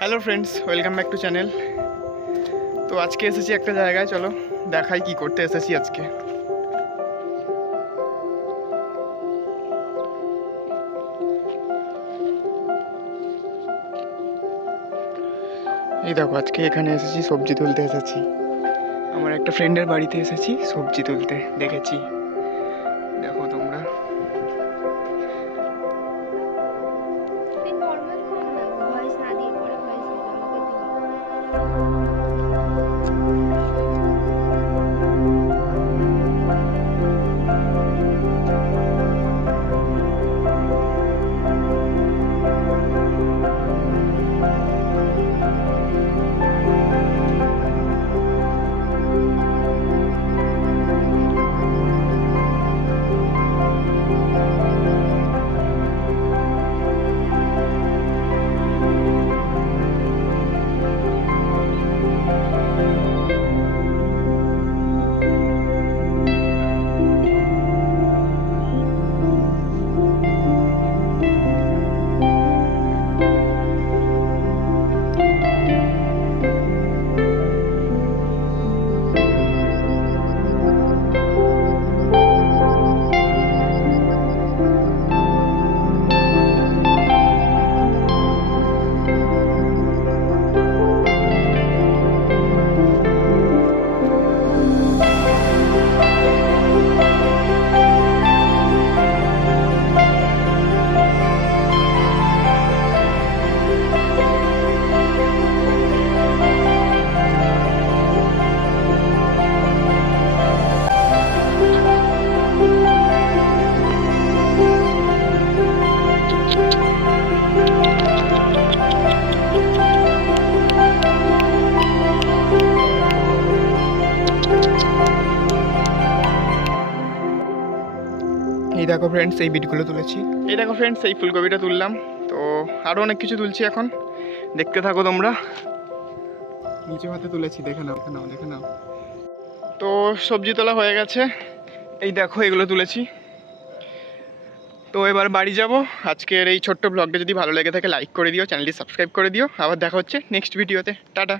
Hello friends, welcome back to channel. তো আজকে এসেছি একটা জায়গায়, চলো দেখাই কি করতে এসেছি আজকে। এই দেখো, আজকে এখানে এসেছি, সবজি তুলতে এসেছি। আমার একটা ফ্রেন্ডের বাড়িতে এসেছি সবজি তুলতে, দেখেছি, দেখো তোমরা। এই দেখো ফ্রেন্ডস, এই বিটগুলো তুলেছি। এই দেখো ফ্রেন্ডস, এই ফুলকপিটা তুললাম। তো আরও অনেক কিছু তুলছি এখন, দেখতে থাকো তোমরা। নিচে হাতে তুলেছি, দেখে নাও দেখে নাও দেখে নাও। তো সবজি তোলা হয়ে গেছে, এই দেখো এগুলো তুলেছি। তো এবার বাড়ি যাব। আজকের এই ছোট্ট ব্লগটা যদি ভালো লেগে থাকে লাইক করে দিও, চ্যানেলটি সাবস্ক্রাইব করে দিও। আবার দেখা হচ্ছে নেক্সট ভিডিওতে। টাটা।